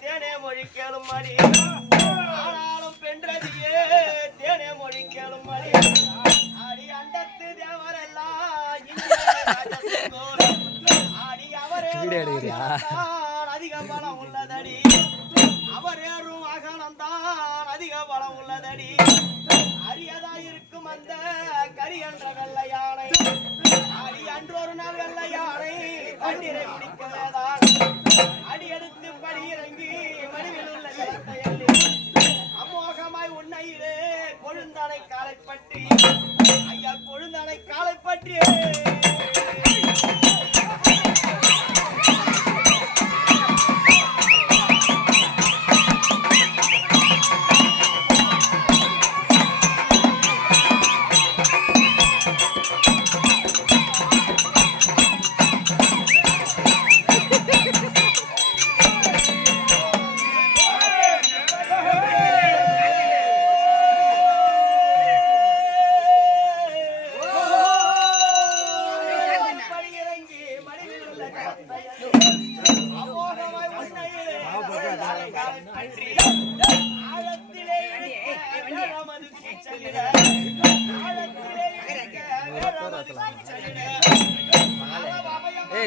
தேனே மொழி கேளும் மணி ஆனாலும் பென்றதியே தேனே மொழி கேளும் மணி அடி அண்டத்து தேவரெல்லாம் அடி அவரே அதிக பலம் உள்ளதடி அவரேறும் வாகனம்தான் அதிக பலம் உள்ளதடி அரியதாயிருக்கும் அந்த கரி என்ற வெள்ள யானை அடி அன்றொரு நாள் வெள்ள யானை தண்ணீரை குடிக்கவேதான் அடி எடுத்து படி இறங்கி மடிவில் உள்ள ஜலத்தை எள்ளி அமோகமாய் உன்னையிலே கொழுந்தனை காலை பற்றி ஐயா கொழுந்தனை காலை பற்றி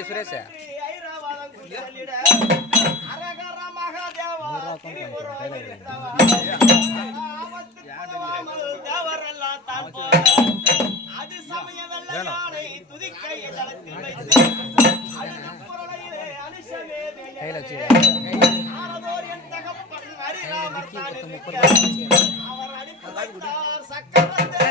சுரேஷ் அரகர மகாதேவா தேவரெல்லாம் தான் போல அது சமய வெள்ளையானை துதிக்கை தளத்தில் வைத்து அழுது குரலையிலே அனுஷமே ஆனதோர் என் தகப்பன் ஹரிராமர் தான் அவர் அனுப்பி வைத்தார் சக்கரத்தை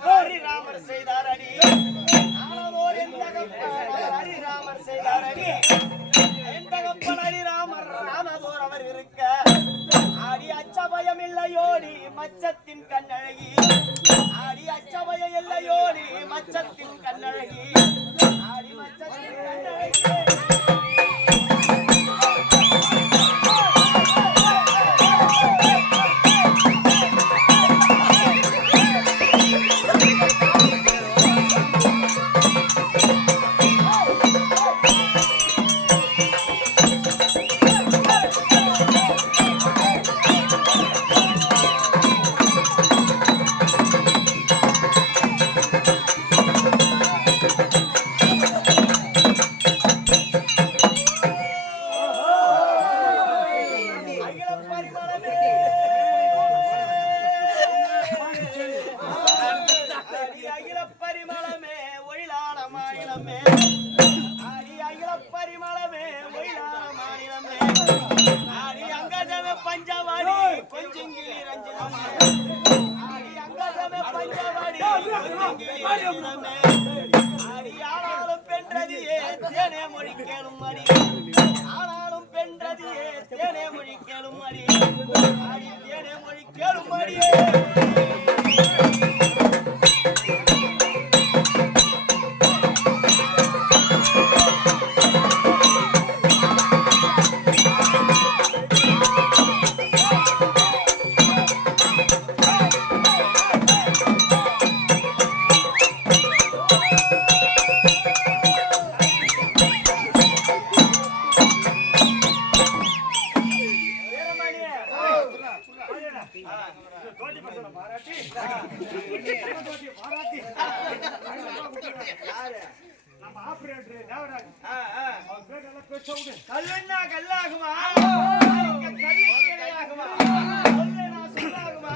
ஹரிராமர் செய்தாரடி ஆனதோர் என் தகப்பன் ஹரிராமர் செய்தாரடி என் தகப்பன் ஹரிராமர் ஆனதோர் அவர் இருக்க ஆடி அச்சபயம் இல்லையோடி மச்சத்தின் கண்ணழகி ஆடி அச்சபயம் இல்லையோடி மச்சத்தின் கண்ணழகி ஆடி மச்சத்தின் கண்ணழகி ஆனாலும் பென்றதியே தேனே மொழி கேளும் மணி ஆனாலும் பென்றதியே தேனே மொழி கேளும் மணி தேனே மொழி கேளும் மணியே ஆபரேட்டர் தேவராஜ் அவர் பேர் நல்லா பேச விடு. கல்லுன்னா கல்லாகுமா இங்க கல்லு கேளையாகுமா சொல்லு நான் சொல்லாகுமா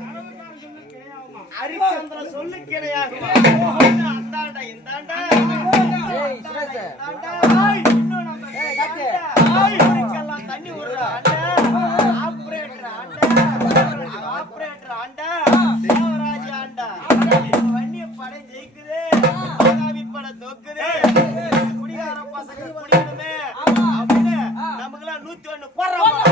தரவுக்காரன் சொன்னா கேயாகுமா ஹரிச்சந்திர சொல்லு கேளையாகுமா அந்தாண்டா இந்தாண்டா ஏய் சுரேஷ் இன்னும் நம்ம ஊருக்கெல்லாம் தண்ணி விடுற ஆபரேட்டர் ஆண்டா தேவராஜ் ஆண்டா வன்னிய படை ஜெயிக்குது பாதாபி படை தோக்குது குடிகார பசங்க குடிக்கணுமே அப்படின்னு நமக்குலாம் 101 போடுறோம்.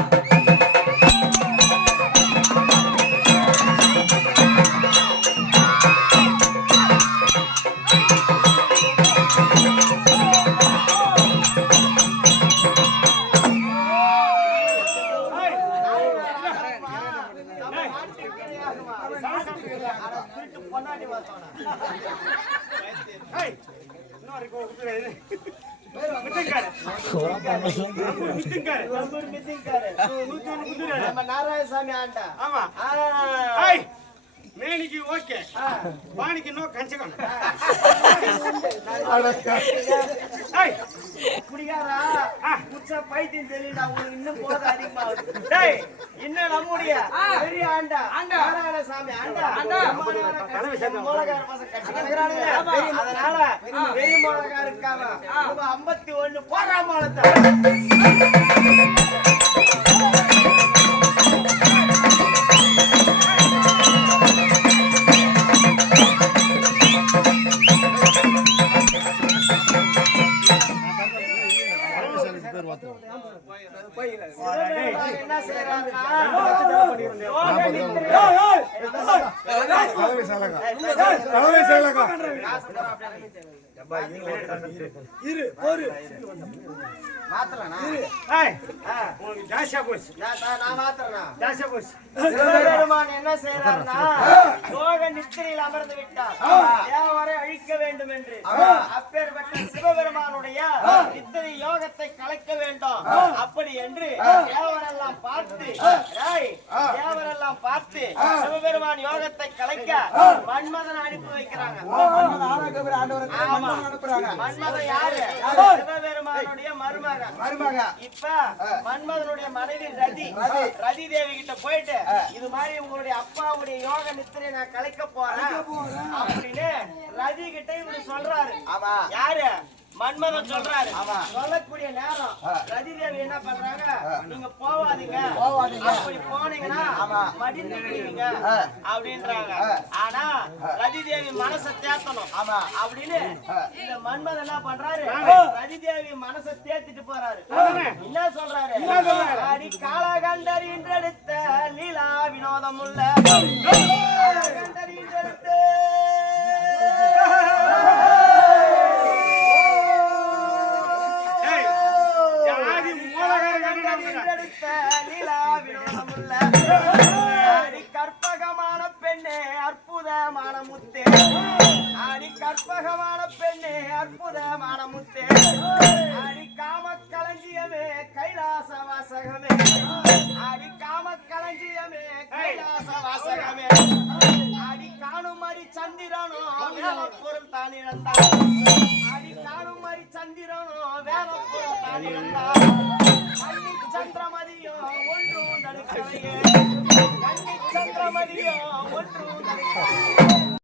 பொன்னாடி பார்த்தோம் நம்ம நாராயணசாமி ஆண்டா ஆமா மேனிக்கு ஓகே வாணிக்கு நோ கஞ்சகம் குடிகாரா புச்சா பைத்தியம் தெரியல உங்களுக்கு இன்னும் போத அதிகமாகுது. டேய் இன்னும் நம்முடைய பெரிய ஆண்டா நாராயணசாமி ஆண்டா மூலகார பசங்க கட்சிக்கிறானுங்க. அதனால பெரிய மூலகார இருக்காங்க 51 போடுறா மாலத்தை. என்ன செய்யறாங்க என்ன செய்யறாருன்னா யோக நிஷ்டையில் அமர்ந்து விட்டார் தேவரை அழிக்க வேண்டும் என்று. அப்பேற்பட்ட சிவபெருமானுடைய நித்திரை யோகத்தை கலைக்க வேண்டும் அப்படி என்று தேவரெல்லாம் பார்த்து சிவபெருமான் யோகத்தை கலைக்க மன்மதன் அனுப்பி வைக்கிறாங்க. மன்மதன் யாரு? சிவபெருமானுடைய மருமக. இப்ப மன்மதனுடைய மனைவி ரதி தேவி கிட்ட போயிட்டு இது மாதிரி உங்களுடைய அப்பாவுடைய யோக நித்திரை நான் கலைக்க போறேன் அப்படின்னு ரதி கிட்ட இவரு சொல்றாரு. யாரு? மன்மதன் சொல்றாரு. சொல்லக்கூடிய நேரம் ரதி தேவி என்ன பண்றாங்க, நீங்க போவாதீங்க, அப்படி போனீங்கன்னா மடிந்துடுவீங்க அப்படின்றாங்க. ஆனா ரதி தேவி மனசை தேத்தணும் அப்படின்னு இந்த மன்மதன் என்ன பண்றாரு, ரதி தேவி மனசை தேத்திட்டு போறாரு. என்ன சொல்றாரு? அடி காலகண்டர் இன்றெடுத்த லீலா வினோதம் உள்ள கற்பகமான பெண்ணே அற்புதமான முத்தே, அடி கற்பகமான பெண்ணே அற்புதமான முத்தே, அடி காம களஞ்சியமே கைலாச வாசகமே, அடி காம களஞ்சியமே கைலாச வாசகமே, அடி காணும் அரி சந்திரனோ வேல பொருள் தான் இழந்தார், அடி காணும் அரி சந்திரனோ வேல பொருள் தான் இழந்தார், கண்ணி சந்திரமதியோ ஒன்றும் தடுக்கலையே, கண்ணி சந்திரமதியோ ஒன்றும் தடுக்கலையே.